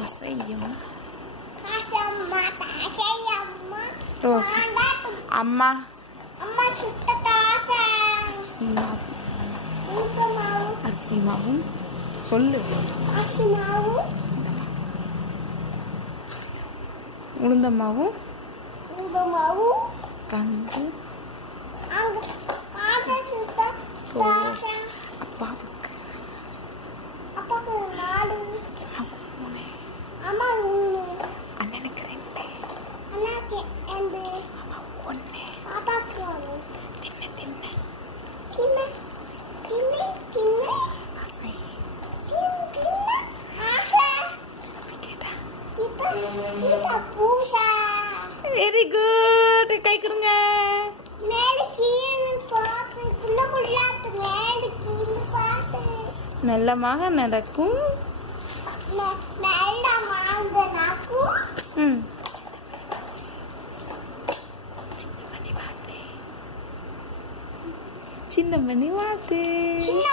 దోసయ్యమ్మ ఆశమ్మ తాశయ్యమ్మ దోస అమ్మ అమ్మ చుట్ట తాశ సీమావు ఊసమావు அது சீமாவும் சொல்லு ఆశమావు உளுந்தம்மாவும் ఊదమావు கந்து அம்மா அண்ணனுக்கு ரெண்டு. ஒன்று தின்னு தின்னு. தின்னு தின்னு தின்ன. ஆசை. தின்னு. ஆசை. கேட்டா? இப்போ கேட்டா வெரி குட் கை கொடுங்க. நல்லமாக நடக்கும். சின்ன மணி வாத்து சின்ன